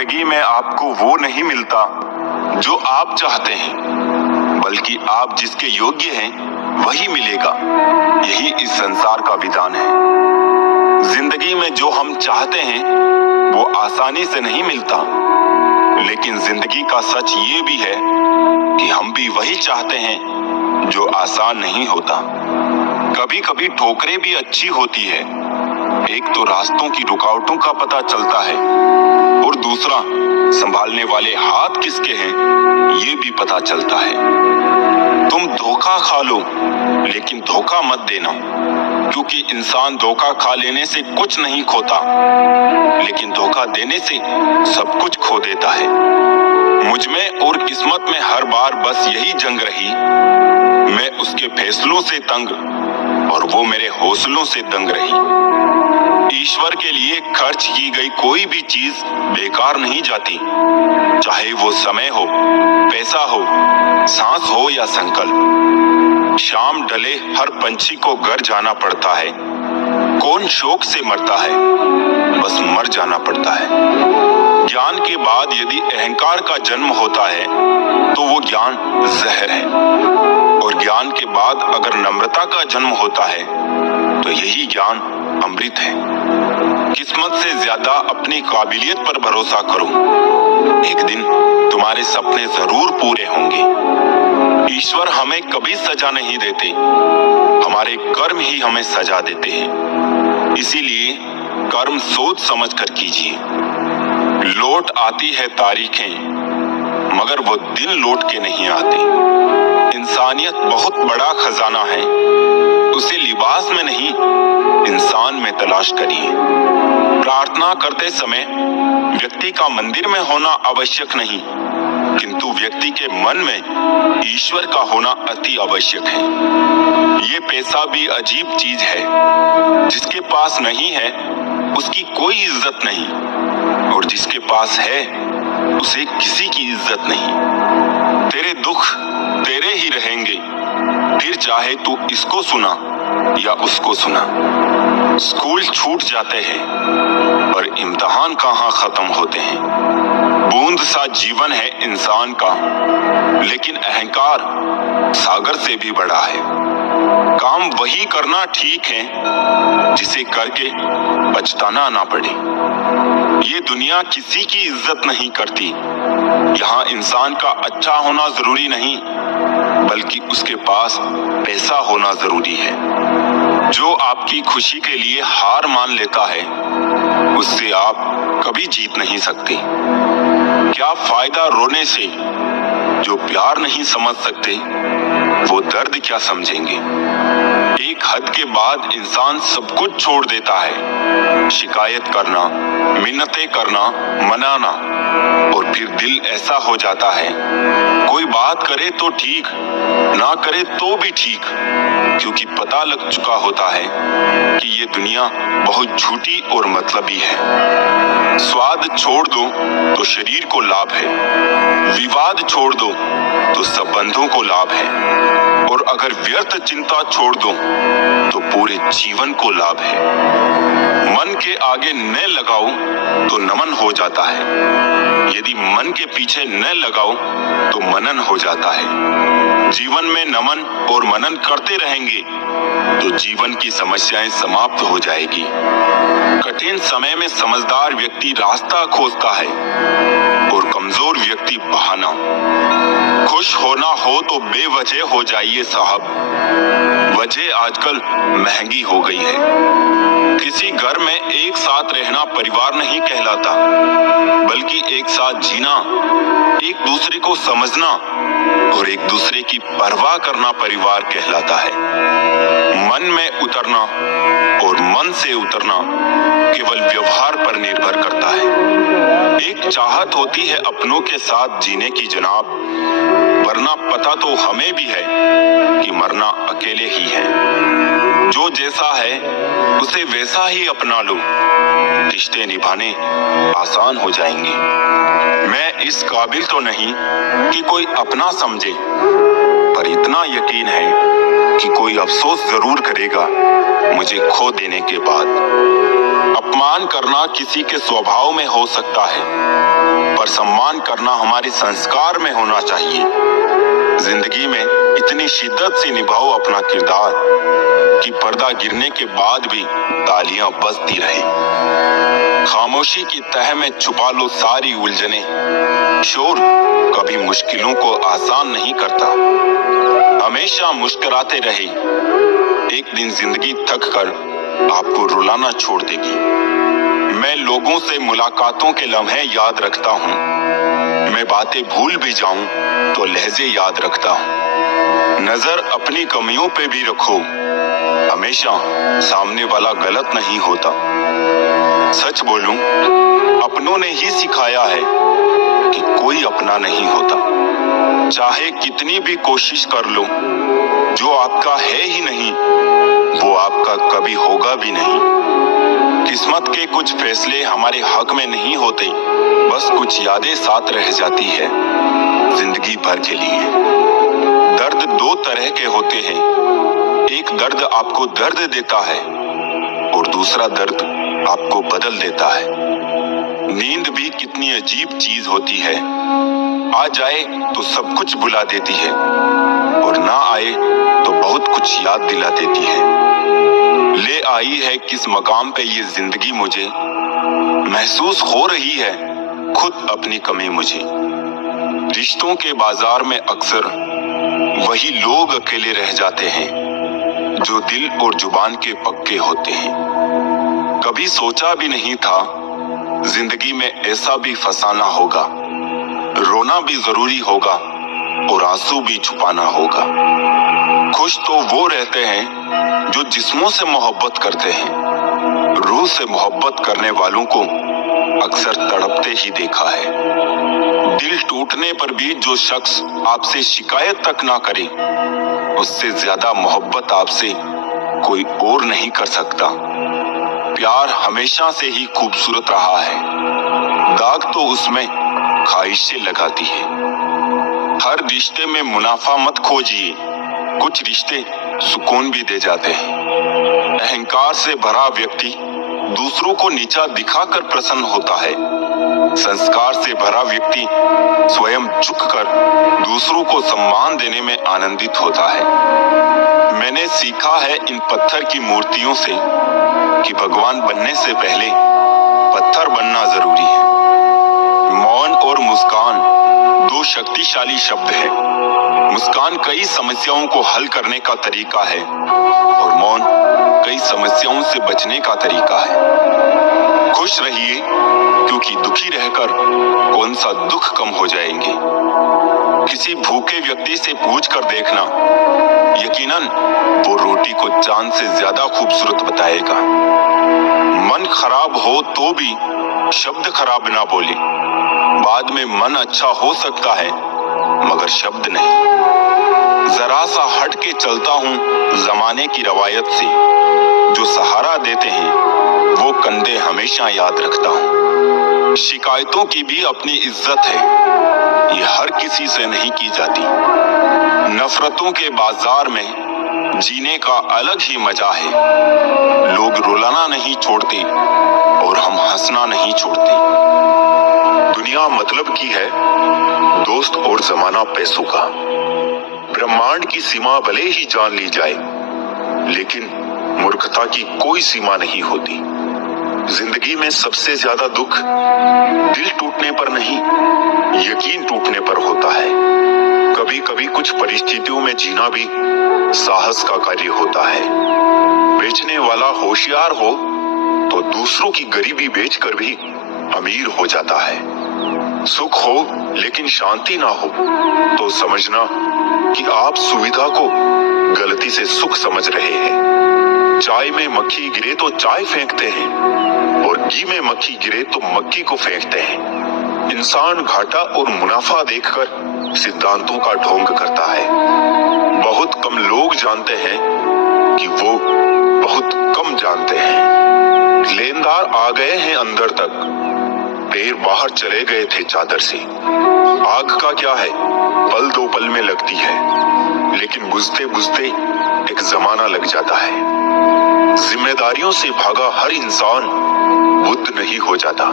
जिंदगी में आपको वो नहीं मिलता जो आप चाहते हैं, बल्कि आप जिसके योग्य हैं वही मिलेगा। यही इस संसार का विधान है। जिंदगी में जो हम चाहते हैं वो आसानी से नहीं मिलता, लेकिन जिंदगी का सच ये भी है कि हम भी वही चाहते हैं जो आसान नहीं होता। कभी कभी ठोकरें भी अच्छी होती है। एक तो रास्तों की रुकावटों का पता चलता है और दूसरा संभालने वाले हाथ किसके हैं ये भी पता चलता है। तुम धोखा खा लो, लेकिन धोखा मत देना, क्योंकि इंसान धोखा खा लेने से कुछ नहीं खोता, लेकिन धोखा देने से सब कुछ खो देता है। मुझ में और किस्मत में हर बार बस यही जंग रही। मैं उसके फैसलों से तंग और वो मेरे हौसलों से दंग रही। ईश्वर के लिए खर्च की गई कोई भी चीज बेकार नहीं जाती, चाहे वो समय हो, पैसा हो, सांस हो या संकल्प। शाम ढले हर पंछी को घर जाना पड़ता है। कौन शौक से मरता है, बस मर जाना पड़ता है। ज्ञान के बाद यदि अहंकार का जन्म होता है तो वो ज्ञान जहर है, और ज्ञान के बाद अगर नम्रता का जन्म होता है तो यही ज्ञान अमृत है। किस्मत से ज्यादा अपनी काबिलियत पर भरोसा करो। एक दिन तुम्हारे सपने जरूर पूरे होंगे। ईश्वर हमें कभी सजा नहीं देते, हमारे कर्म ही हमें सजा देते हैं। इसीलिए कर्म सोच समझ कर कीजिए। लौट आती है तारीखें, मगर वो दिन लौट के नहीं आती। इंसानियत बहुत बड़ा खजाना है, उसे लिबास में नहीं इंसान में तलाश करिए। प्रार्थना करते समय व्यक्ति का मंदिर में होना आवश्यक नहीं, किंतु व्यक्ति के मन में ईश्वर का होना अति आवश्यक है। ये पैसा भी अजीब चीज है। जिसके पास नहीं है उसकी कोई इज्जत नहीं, और जिसके पास है उसे किसी की इज्जत नहीं। तेरे दुख तेरे ही रहेंगे, फिर चाहे तू इसको सुना या उसको सुना। स्कूल छूट जाते हैं और इम्तिहान कहाँ खत्म होते हैं। बूंद सा जीवन है इंसान का, लेकिन अहंकार सागर से भी बड़ा है। काम वही करना ठीक है जिसे करके पछताना ना पड़े। ये दुनिया किसी की इज्जत नहीं करती। यहाँ इंसान का अच्छा होना जरूरी नहीं, बल्कि उसके पास पैसा होना जरूरी है। जो आपकी खुशी के लिए हार मान लेता है, उससे आप कभी जीत नहीं सकते। क्या फायदा रोने से? जो प्यार नहीं समझ सकते वो दर्द क्या समझेंगे। एक हद के बाद इंसान सब कुछ छोड़ देता है। शिकायत करना, मिन्नतें करना, मनाना, और फिर दिल ऐसा हो जाता है कोई बात करे तो ठीक, ना करे तो भी ठीक, क्योंकि पता लग चुका होता है कि ये दुनिया बहुत झूठी और मतलबी है। स्वाद छोड़ दो तो शरीर को लाभ है, विवाद छोड़ दो तो संबंधों को लाभ है, और अगर व्यर्थ चिंता छोड़ दो तो पूरे जीवन को लाभ है। मन के आगे न लगाओ तो नमन हो जाता है, यदि मन के पीछे न लगाओ तो मनन हो जाता है। जीवन में नमन और मनन करते रहेंगे तो जीवन की समस्याएं समाप्त हो जाएगी। कठिन समय में समझदार व्यक्ति रास्ता खोजता है और कमजोर व्यक्ति बहाना। खुश होना हो तो बेवजह हो जाइए साहब, वजह आजकल महंगी हो गई है। किसी घर में एक साथ रहना परिवार नहीं कहलाता, बल्कि एक साथ जीना, एक दूसरे को समझना और एक दूसरे की परवाह करना परिवार कहलाता है। मन में उतरना और मन से उतरना केवल व्यवहार पर निर्भर करता है। एक चाहत होती है अपनों के साथ जीने की जनाब, वरना पता तो हमें भी है कि मरना अकेले ही है। जो जैसा है उसे वैसा ही अपना लो, रिश्ते निभाने आसान हो जाएंगे। मैं इस काबिल तो नहीं कि कोई अपना समझे, पर इतना यकीन है कि कोई अफसोस जरूर करेगा मुझे खो देने के बाद। अपमान अपमान करना किसी के स्वभाव में हो सकता है, पर सम्मान करना हमारे संस्कार में होना चाहिए। जिंदगी में इतनी शिद्दत से निभाओ अपना किरदार कि पर्दा गिरने के बाद भी तालियां बजती रहे। खामोशी की तह में छुपा लो सारी उलझने। शोर कभी मुश्किलों को आसान नहीं करता। हमेशा मुस्कुराते रहे, एक दिन जिंदगी थक कर आपको रुलाना छोड़ देगी। मैं लोगों से मुलाकातों के लम्हे याद रखता हूँ। मैं बातें भूल भी जाऊं तो लहजे याद रखता हूँ। नजर अपनी कमियों पे भी रखो, हमेशा सामने वाला गलत नहीं होता। सच बोलूं, अपनों ने ही सिखाया है कि कोई अपना नहीं होता। चाहे कितनी भी कोशिश कर लो, जो आपका है ही नहीं वो आपका कभी होगा भी नहीं। किस्मत के कुछ फैसले हमारे हक में नहीं होते, बस कुछ यादें साथ रह जाती है जिंदगी भर के लिए। दर्द दो तरह के होते हैं, एक दर्द आपको दर्द देता है और दूसरा दर्द आपको बदल देता है। नींद भी कितनी अजीब चीज होती है, आ जाए तो सब कुछ भुला देती है और ना आए तो बहुत कुछ याद दिला देती है। ले आई है किस मकाम पे ये जिंदगी मुझे, महसूस हो रही है खुद अपनी कमी मुझे। रिश्तों के बाजार में अक्सर वही लोग अकेले रह जाते हैं जो दिल और जुबान के पक्के होते हैं। कभी सोचा भी नहीं था जिंदगी में ऐसा भी फसाना होगा। रोना भी जरूरी होगा और आंसू भी छुपाना होगा। खुश तो वो रहते हैं जो जिस्मों से मोहब्बत करते हैं। रूह से मोहब्बत करने वालों को अक्सर तड़पते ही देखा है। दिल टूटने पर भी जो शख्स आपसे शिकायत तक ना करे, उससे ज्यादा मोहब्बत आपसे कोई और नहीं कर सकता। प्यार हमेशा से ही खूबसूरत रहा है, दाग तो उसमें ख्वाहिशें लगाती है। हर रिश्ते में मुनाफा मत खोजिए, कुछ रिश्ते सुकून भी दे जाते हैं। अहंकार से भरा व्यक्ति दूसरों को नीचा दिखाकर प्रसन्न होता है। संस्कार से भरा व्यक्ति स्वयं झुककर दूसरों को सम्मान देने में आनंदित होता है। मैंने सीखा है इन पत्थर की मूर्तियों से कि भगवान बनने से पहले पत्थर बनना जरूरी है। मौन और मुस्कान दो शक्तिशाली शब्द हैं। मुस्कान कई समस्याओं को हल करने का तरीका है और मौन कई समस्याओं से बचने का तरीका है। खुश रहिए, क्योंकि दुखी रहकर कौन सा दुख कम हो जाएंगे। किसी भूखे व्यक्ति से पूछ कर देखना, यकीनन वो रोटी को चांद से ज्यादा खूबसूरत बताएगा। मन खराब हो तो भी शब्द खराब ना बोले। बाद में मन अच्छा हो सकता है मगर शब्द नहीं। जरा सा हट के चलता हूँ जमाने की रवायत से, जो सहारा देते हैं वो कंधे हमेशा याद रखता हूँ। शिकायतों की भी अपनी इज्जत है, ये हर किसी से नहीं की जाती। नफरतों के बाजार में जीने का अलग ही मजा है। लोग रुलाना नहीं छोड़ते और हम हंसना नहीं छोड़ते। दुनिया मतलब की है, दोस्त और जमाना पैसों का। ब्रह्मांड की सीमा भले ही जान ली जाए, लेकिन मूर्खता की कोई सीमा नहीं होती। जिंदगी में सबसे ज्यादा दुख दिल टूटने पर नहीं, यकीन टूटने पर होता है। कभी कभी कुछ परिस्थितियों में जीना भी साहस का कार्य होता है। बेचने वाला होशियार हो तो दूसरों की गरीबी बेचकर भी अमीर हो जाता है। सुख हो लेकिन शांति ना हो तो समझना कि आप सुविधा को गलती से सुख समझ रहे हैं। चाय में मक्खी गिरे तो चाय फेंकते हैं और घी में मक्खी गिरे तो मक्खी को फेंकते हैं। इंसान घाटा और मुनाफा देखकर सिद्धांतों का ढोंग करता है। बहुत कम लोग जानते हैं कि वो बहुत कम जानते हैं। लेनदार आ गए हैं अंदर तक, पैर बाहर चले गए थे चादर से। आग का क्या है, पल दो पल में लगती है, लेकिन बुझते बुझते एक जमाना लग जाता है। जिम्मेदारियों से भागा हर इंसान बुद्ध नहीं हो जाता।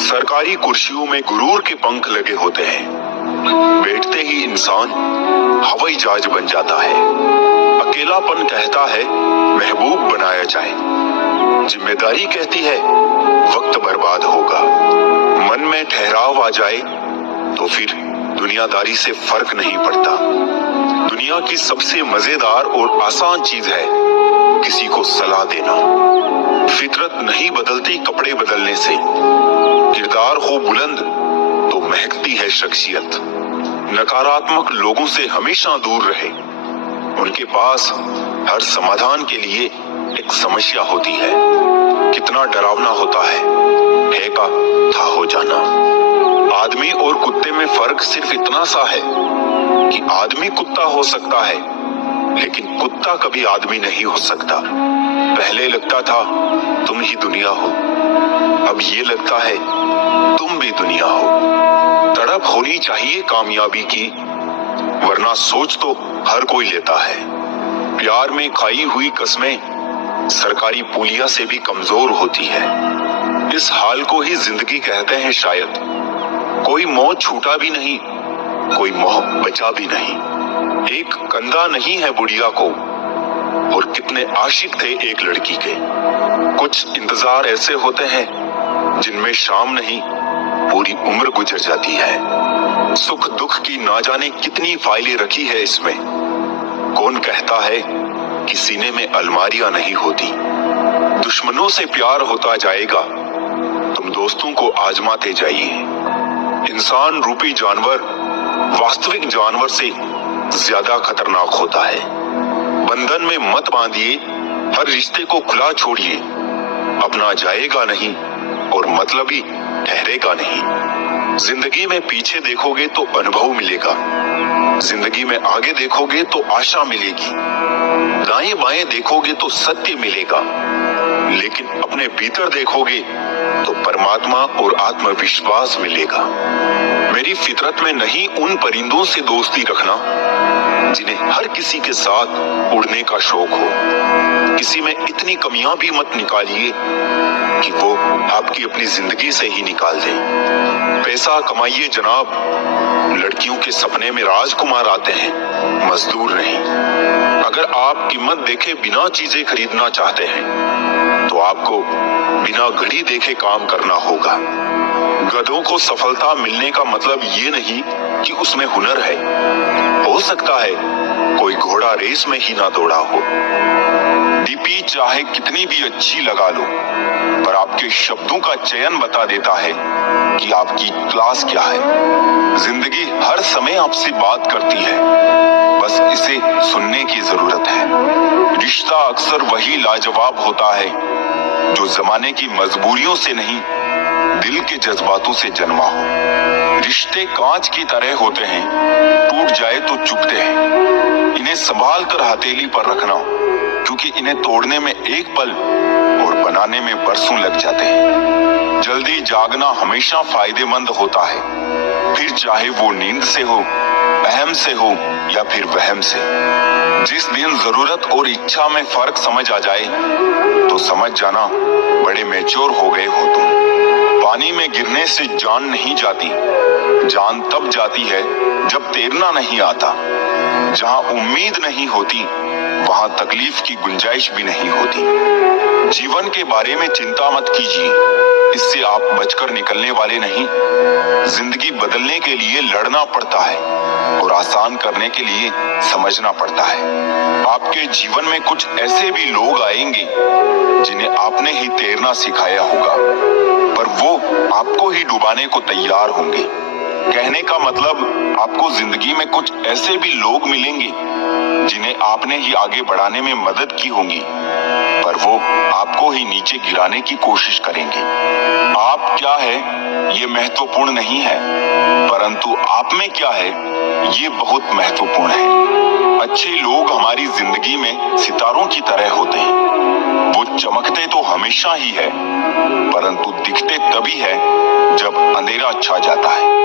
सरकारी कुर्सियों में गुरूर के पंख लगे होते हैं, बैठते ही इंसान हवाई जहाज बन जाता है। अकेलापन कहता है महबूब बनाया जाए, जिम्मेदारी कहती है वक्त बर्बाद होगा। मन में ठहराव आ जाए तो फिर दुनियादारी से फर्क नहीं पड़ता। दुनिया की सबसे मजेदार और आसान चीज है किसी को सलाह देना। फितरत नहीं बदलती कपड़े बदलने से, किरदार हो बुलंद तो महकती है शख्सियत। नकारात्मक लोगों से हमेशा दूर रहे, उनके पास हर समाधान के लिए एक समस्या होती है। कितना डरावना होता है का था हो जाना। आदमी और कुत्ते में फर्क सिर्फ इतना सा है कि आदमी कुत्ता हो सकता है, लेकिन कुत्ता कभी आदमी नहीं हो सकता। पहले लगता था तुम ही दुनिया हो, अब ये लगता है तुम भी दुनिया हो। तड़प होनी चाहिए कामयाबी की, वरना सोच तो हर कोई लेता है। प्यार में खाई हुई कसमें सरकारी पुलिया से भी कमजोर होती है। इस हाल को ही जिंदगी कहते हैं शायद। कोई मोह छूटा भी नहीं, कोई मोह बचा भी नहीं। एक कंधा नहीं है बुढ़िया को, और कितने आशिक थे एक लड़की के। कुछ इंतजार ऐसे होते हैं जिनमें शाम नहीं पूरी उम्र गुजर जाती है। सुख दुख की ना जाने कितनी फाइलें रखी है इसमें। कौन कहता है कि सीने में अलमारियां नहीं होती। दुश्मनों से प्यार होता जाएगा, तुम दोस्तों को आजमाते जाइए। इंसान रूपी जानवर वास्तविक जानवर से ज्यादा खतरनाक होता है। बंधन में मत बांधिए, हर रिश्ते को खुला छोड़िए। अपना जाएगा नहीं और मतलबी ठहरेगा नहीं। जिंदगी में पीछे देखोगे तो अनुभव मिलेगा, जिंदगी में आगे देखोगे तो आशा मिलेगी। दाएं बाएं देखोगे तो सत्य मिलेगा, लेकिन अपने भीतर देखोगे तो परमात्मा और आत्मविश्वास मिलेगा। मेरी फितरत में नहीं उन परिंदों से दोस्ती रखना जिन्हें हर किसी के साथ उड़ने का शौक हो। किसी में इतनी कमियां भी मत निकालिए कि वो आपकी अपनी जिंदगी से ही निकाल दे। पैसा कमाइए जनाब, लड़कियों के सपने में राजकुमार आते हैं, मजदूर नहीं। अगर आप कीमत देखे बिना चीजें खरीदना चाहते हैं तो आपको बिना घड़ी देखे काम करना होगा। गधों को सफलता मिलने का मतलब ये नहीं कि उसमें हुनर है। हो सकता है कोई घोड़ा रेस में ही ना दौड़ा हो। डीपी चाहे कितनी भी अच्छी लगा लो, पर आपके शब्दों का चयन बता देता है कि आपकी क्लास क्या है। जिंदगी हर समय आपसे बात करती है, बस इसे सुनने की जरूरत है। रिश्ता अक्सर वही लाजवाब होता है जो जमाने की मजबूरियों से नहीं, दिल के जज्बातों से जन्मा हो। रिश्ते कांच की तरह होते हैं, टूट जाए तो चुभते हैं। इन्हें संभाल कर हथेली पर रखना, क्योंकि इन्हें तोड़ने में एक पल और बनाने में बरसों लग जाते हैं। जल्दी जागना हमेशा फायदेमंद होता है, फिर चाहे वो नींद से हो, अहम से हो या फिर वहम से। जिस दिन जरूरत और इच्छा में फर्क समझ आ जाए तो समझ जाना बड़े मैच्योर हो गए हो तुम। पानी में गिरने से जान नहीं जाती, जान तब जाती है जब तैरना नहीं आता। जहां उम्मीद नहीं होती वहां तकलीफ की गुंजाइश भी नहीं होती। जीवन के बारे में चिंता मत कीजिए, इससे आप बचकर निकलने वाले नहीं। जिंदगी बदलने के लिए लड़ना पड़ता है और आसान करने के लिए समझना पड़ता है। आपके जीवन में कुछ ऐसे भी लोग आएंगे जिन्हें आपने ही तैरना सिखाया होगा, पर वो आपको ही डुबाने को तैयार होंगे। कहने का मतलब, आपको जिंदगी में कुछ ऐसे भी लोग मिलेंगे जिन्हें आपने ही आगे बढ़ाने में मदद की होगी, पर वो आपको ही नीचे गिराने की कोशिश करेंगे। आप क्या है ये महत्वपूर्ण नहीं है, परंतु आप में क्या है ये बहुत महत्वपूर्ण है। अच्छे लोग हमारी जिंदगी में सितारों की तरह होते हैं। वो चमकते तो हमेशा ही है, परंतु दिखते तभी है जब अंधेरा छा जाता है।